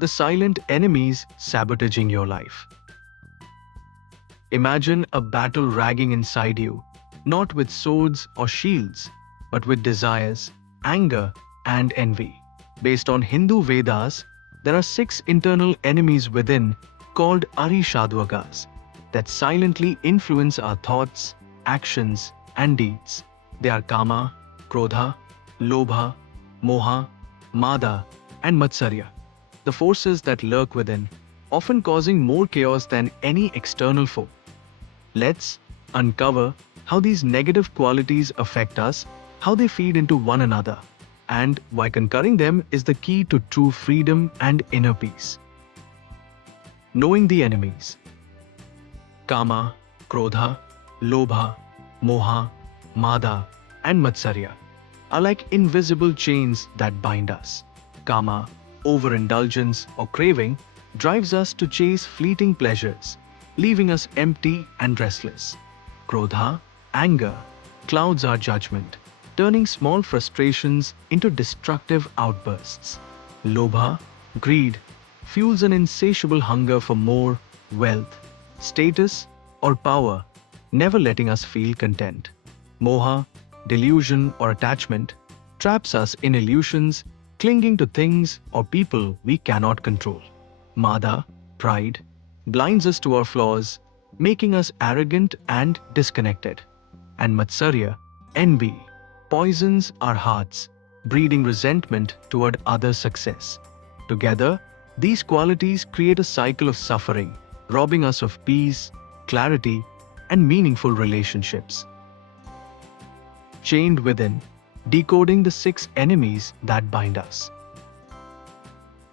the silent enemies sabotaging your life. Imagine a battle raging inside you, not with swords or shields, but with desires, anger, and envy. Based on Hindu Vedas, there are six internal enemies within called Arishadvargas that silently influence our thoughts, actions, and deeds. They are Kama, Krodha, Lobha, Moha, Mada, and Matsarya, the forces that lurk within, often causing more chaos than any external foe. Let's uncover how these negative qualities affect us, how they feed into one another, and why conquering them is the key to true freedom and inner peace. Knowing the enemies. Kama, Krodha, Lobha, Moha, Mada, and Matsarya are like invisible chains that bind us. Kama, overindulgence or craving, drives us to chase fleeting pleasures, leaving us empty and restless. Krodha, anger, clouds our judgment, turning small frustrations into destructive outbursts. Lobha, greed, fuels an insatiable hunger for more wealth, status, or power, never letting us feel content. Moha, delusion or attachment, traps us in illusions, clinging to things or people we cannot control. Mada, pride, blinds us to our flaws, making us arrogant and disconnected. And Matsarya, envy, poisons our hearts, breeding resentment toward others' success. Together, these qualities create a cycle of suffering, robbing us of peace, clarity, and meaningful relationships. Chained within, decoding the six enemies that bind us.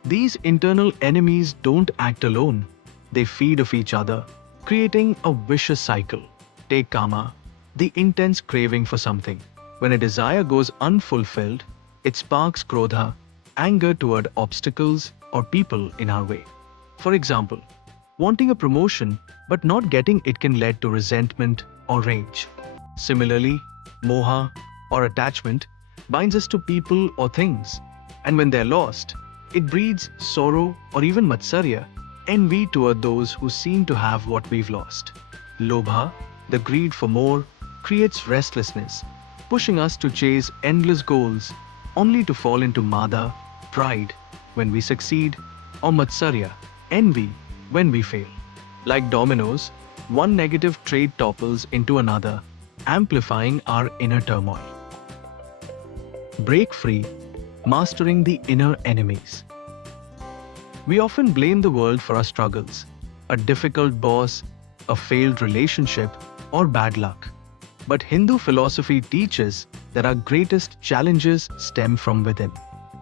These internal enemies don't act alone. They feed off each other, creating a vicious cycle. Take Kama, the intense craving for something. When a desire goes unfulfilled, it sparks Krodha, anger toward obstacles or people in our way. For example, wanting a promotion but not getting it can lead to resentment or rage. Similarly, Moha or attachment binds us to people or things, and when they're lost, it breeds sorrow or even Matsarya, envy toward those who seem to have what we've lost. Lobha, the greed for more, creates restlessness, pushing us to chase endless goals only to fall into Mada, pride, when we succeed, or Matsarya, envy, when we fail. Like dominoes, one negative trait topples into another, amplifying our inner turmoil. Break free, mastering the inner enemies. We often blame the world for our struggles, a difficult boss, a failed relationship, or bad luck. But Hindu philosophy teaches that our greatest challenges stem from within.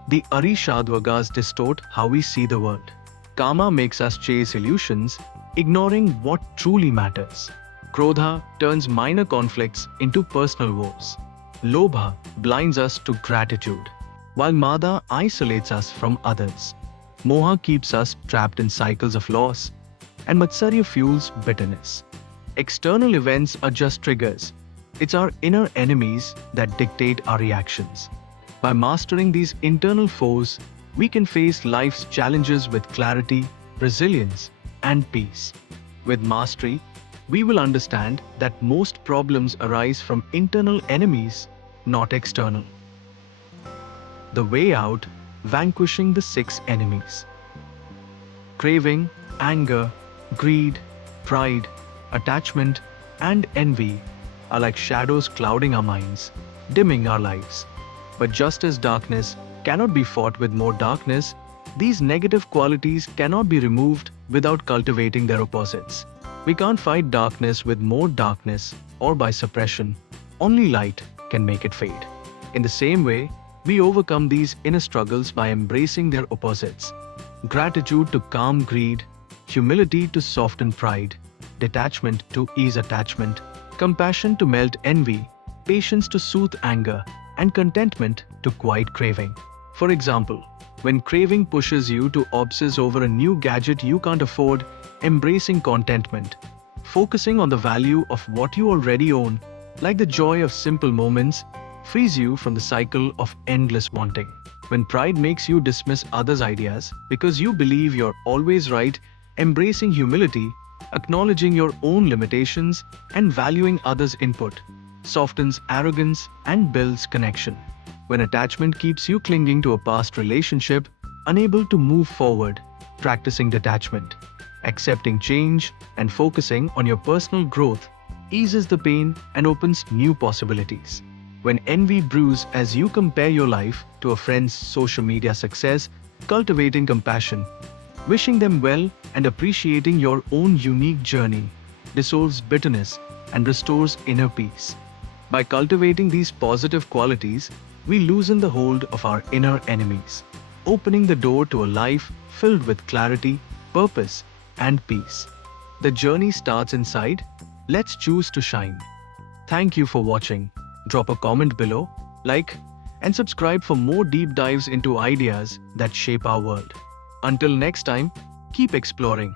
The Arishadvargas distort how we see the world. Kama makes us chase illusions, ignoring what truly matters. Krodha turns minor conflicts into personal wars. Lobha blinds us to gratitude, while Mada isolates us from others. Moha keeps us trapped in cycles of loss, and Matsarya fuels bitterness. External events are just triggers. It's our inner enemies that dictate our reactions. By mastering these internal foes, we can face life's challenges with clarity, resilience, and peace. With mastery, we will understand that most problems arise from internal enemies, not external. The way out, vanquishing the six enemies. Craving, anger, greed, pride, attachment, and envy are like shadows clouding our minds, dimming our lives. But just as darkness cannot be fought with more darkness, these negative qualities cannot be removed without cultivating their opposites. We can't fight darkness with more darkness or by suppression. Only light can make it fade. In the same way, we overcome these inner struggles by embracing their opposites. Gratitude to calm greed, humility to soften pride, detachment to ease attachment, compassion to melt envy, patience to soothe anger, and contentment to quiet craving. For example, when craving pushes you to obsess over a new gadget you can't afford, embracing contentment, focusing on the value of what you already own, like the joy of simple moments, frees you from the cycle of endless wanting. When pride makes you dismiss others' ideas because you believe you're always right, embracing humility, acknowledging your own limitations, and valuing others' input softens arrogance and builds connection. When attachment keeps you clinging to a past relationship, unable to move forward, practicing detachment, accepting change, and focusing on your personal growth eases the pain and opens new possibilities. When envy brews as you compare your life to a friend's social media success, cultivating compassion, wishing them well, and appreciating your own unique journey dissolves bitterness and restores inner peace. By cultivating these positive qualities, we loosen the hold of our inner enemies, opening the door to a life filled with clarity, purpose, and peace. The journey starts inside. Let's choose to shine. Thank you for watching. Drop a comment below, like, and subscribe for more deep dives into ideas that shape our world. Until next time, keep exploring.